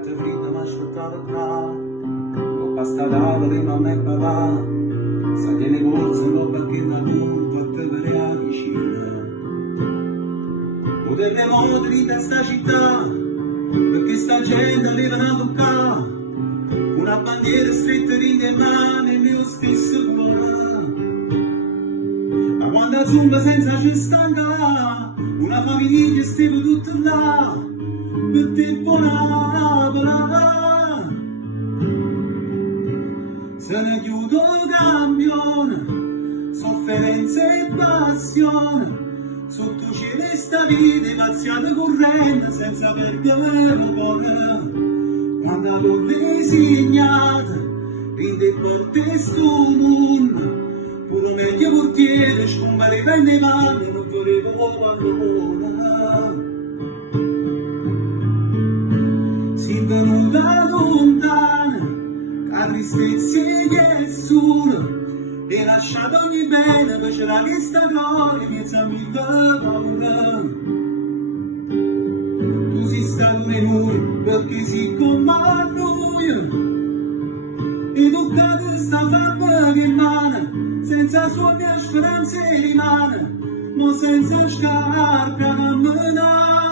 latte fritto mi aspettava tra, ho pastata di mamma e papà, sa che le corse roba che la curva fatta per la vicina. Un terremoto di questa città, perché sta gente aveva a toccare, una bandiera stretta in le mani, il mio stesso cuore. Ma quando zumba senza ci stanca, una famiglia stava tutta là, per te buona. Se ne chiude il camion, sofferenza e passione, sotto cielo sta vita mazziata corrente senza perdere il cuore. Quando la torre segnata, rinde volte sto mondo, pure meglio portiere scompariva in le mani, non voleva pallone. Si venuta lontana, la tristezza che è sola, e lasciato ogni bene, per c'era questa gloria, mezza mille paura. Tu sei stato nei noi, perché sei come noi, e toccate sta fabbrica che rimane, senza sogni e speranze rimane, ma senza scarpe a camminare.